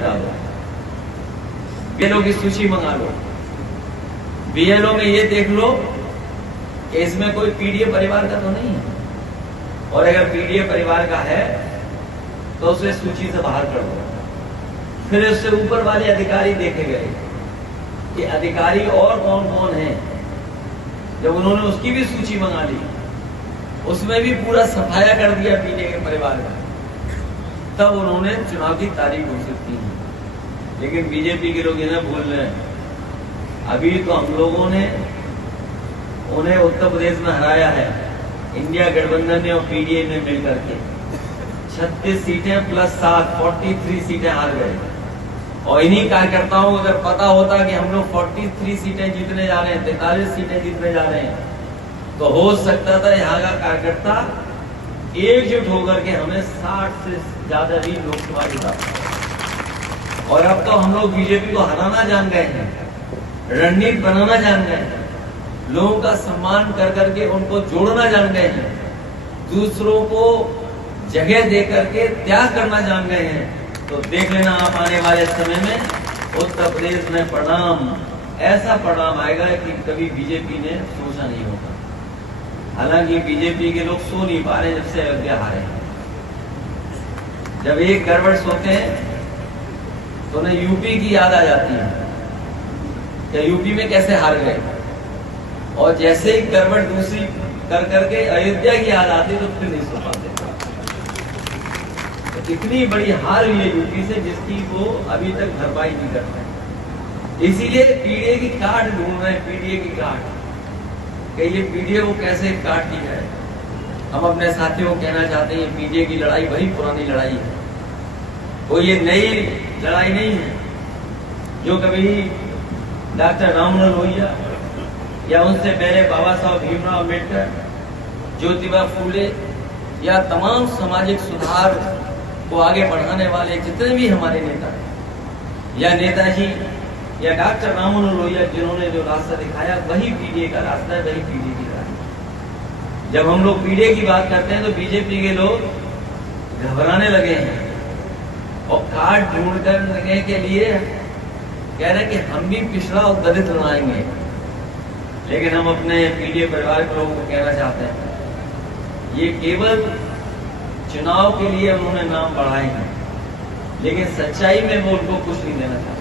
डालो, बीएलओ की सूची मंगा लो, बीएलओ में ये देख लो कि इसमें कोई पीडीए परिवार का तो नहीं है, और अगर पीडीए परिवार का है तो उसे सूची से बाहर कर दो। फिर उससे ऊपर वाले अधिकारी देखे गए कि अधिकारी और कौन कौन है। जब उन्होंने उसकी भी सूची मंगा ली, उसमें भी पूरा सफाया कर दिया पीडीए के परिवार का, तब उन्होंने चुनाव की तारीख घोषित की। लेकिन बीजेपी के लोग इन्हें भूल रहे हैं। अभी तो हम लोगों ने उन्हें उत्तर प्रदेश में हराया है, इंडिया गठबंधन ने और पीडीए ने मिलकर के 36 सीटें प्लस 7 43 सीटें हार गए। और इन्हीं कार्यकर्ताओं को अगर पता होता कि हम लोग 43 सीटें जीतने जा रहे हैं, 43 सीटें जीतने जा रहे हैं, तो हो सकता था यहाँ का कार्यकर्ता एकजुट होकर के हमें 60 से ज्यादा भी लोकसभा जिता। और अब तो हम लोग बीजेपी को हराना जान गए हैं, रणनीति बनाना जान गए हैं, लोगों का सम्मान कर करके उनको जोड़ना जान गए हैं, दूसरों को जगह दे करके त्याग करना जान गए हैं। तो देख लेना आप आने वाले समय में उत्तर प्रदेश में परिणाम, ऐसा परिणाम आएगा कि कभी बीजेपी ने सोचा नहीं होगा। हालांकि बीजेपी के लोग सो नहीं पा रहे जब से अयोध्या हारे हैं। जब एक गड़बड़ सोते हैं तो उन्हें यूपी की याद आ जाती है कि यूपी में कैसे हार गए, और जैसे ही गड़बड़ दूसरी कर करके अयोध्या की याद आती तो फिर नहीं सो पाते। तो इतनी बड़ी हार हुई है यूपी से जिसकी वो अभी तक भरपाई नहीं करते। इसीलिए पीडीए की काट ढूंढ रहे हैं, पीडीए की काट, कि ये पीडीए को कैसे काट दी जाए। हम अपने साथियों को कहना चाहते हैं, पीडीए की लड़ाई वही पुरानी लड़ाई है, वो ये नई लड़ाई नहीं है जो कभी डॉक्टर राममनोहर लोहिया या उनसे पहले बाबा साहब भीमराव अम्बेडकर, ज्योतिबा फूले या तमाम सामाजिक सुधार को आगे बढ़ाने वाले जितने भी हमारे नेता हैं, या नेताजी या डॉक्टर राममनोहर लोहिया, जिन्होंने जो रास्ता दिखाया वही पीडीए का रास्ता है, वही पीडीए की रास्ता। जब हम लोग पीडीए की बात करते हैं तो बीजेपी के लोग घबराने लगे हैं और कार्ड ढूंढ करने के लिए कह रहे हैं कि हम भी पिछड़ा और दलित बनाएंगे। लेकिन हम अपने पीडीए परिवार के लोगों को कहना चाहते हैं, ये केवल चुनाव के लिए उन्होंने नाम बढ़ाए हैं, लेकिन सच्चाई में वो उनको कुछ नहीं देना चाहते।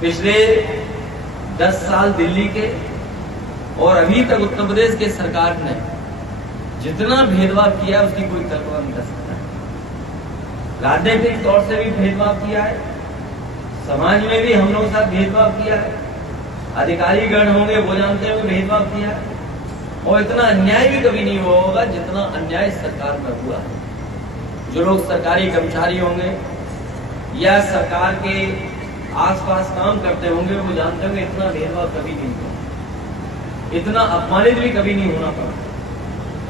पिछले 10 साल दिल्ली के और अभी तक उत्तर प्रदेश के सरकार ने जितना भेदभाव किया उसकी कोई कल्पना नहीं कर सकता। राजनीतिक तौर से भी भेदभाव किया है, समाज में भी हम लोगों के साथ भेदभाव किया है, अधिकारी गण होंगे वो जानते हुए भेदभाव किया है, और इतना अन्याय भी कभी नहीं हुआ होगा जितना अन्याय सरकार में हुआ है। जो लोग सरकारी कर्मचारी होंगे या सरकार के आसपास काम करते होंगे वो जानते होंगे इतना भेदभाव कभी नहीं हुआ, इतना अपमानित भी कभी नहीं होना पड़ा।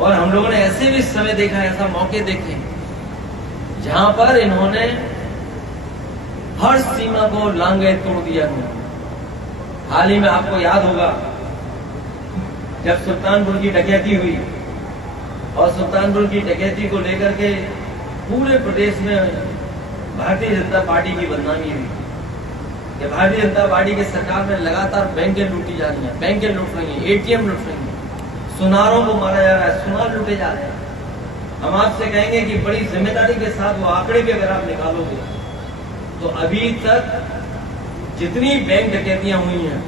और हम लोगों ने ऐसे भी समय देखा, ऐसा मौके देखे जहां पर इन्होंने हर सीमा को लांघे तोड़ दिया। हाल ही में आपको याद होगा जब सुल्तानपुर की डकैती हुई, और सुल्तानपुर की डकैती को लेकर के पूरे प्रदेश में भारतीय जनता पार्टी की बदनामी हुई कि भारतीय जनता पार्टी की सरकार में लगातार बैंकें लूटी जा रही हैं, बैंकें लूट रही हैं, एटीएम लूट रही हैं, सुनारों को मारा जा रहा है, सुनार लूटे जा रहे हैं। हम आपसे कहेंगे कि बड़ी जिम्मेदारी के साथ वो आंकड़े भी अगर आप निकालोगे तो अभी तक जितनी बैंक डकैतियां हुई हैं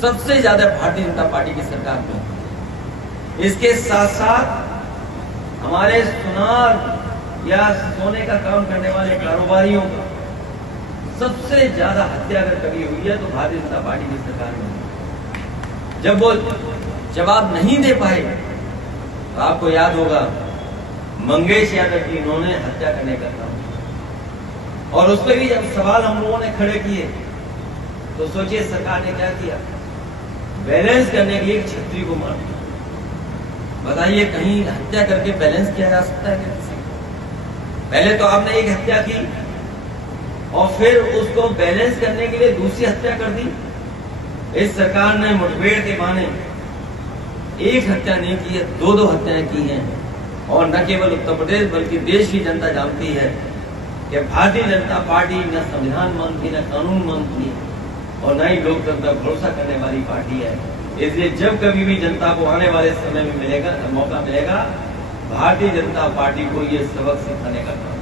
सबसे ज्यादा भारतीय जनता पार्टी की सरकार में। इसके साथ साथ हमारे सुनार या सोने का काम करने वाले कारोबारियों का सबसे ज्यादा हत्या अगर कभी हुई है तो भारतीय जनता पार्टी की सरकार में। जब वो जवाब नहीं दे पाए तो आपको याद होगा मंगेश यादव की इन्होंने हत्या करने का काम, और उस पर भी जब सवाल हम लोगों ने खड़े किए तो सोचिए सरकार ने क्या किया, बैलेंस करने के लिए छतरी को मार दिया। बताइए कहीं हत्या करके बैलेंस किया जा सकता है क्या किसी को? पहले तो आपने एक हत्या की और फिर उसको बैलेंस करने के लिए दूसरी हत्या कर दी। इस सरकार ने मुठभेड़ के बहाने एक हत्या नहीं की है, 2-2 हत्याएं की हैं। और न केवल उत्तर प्रदेश बल्कि देश की जनता जानती है कि भारतीय जनता पार्टी न संविधान मानती, न कानून मानती और न ही लोकतंत्र पर भरोसा करने वाली पार्टी है। इसलिए जब कभी भी जनता को आने वाले समय में मौका मिलेगा, भारतीय जनता पार्टी को ये सबक सिखाने का काम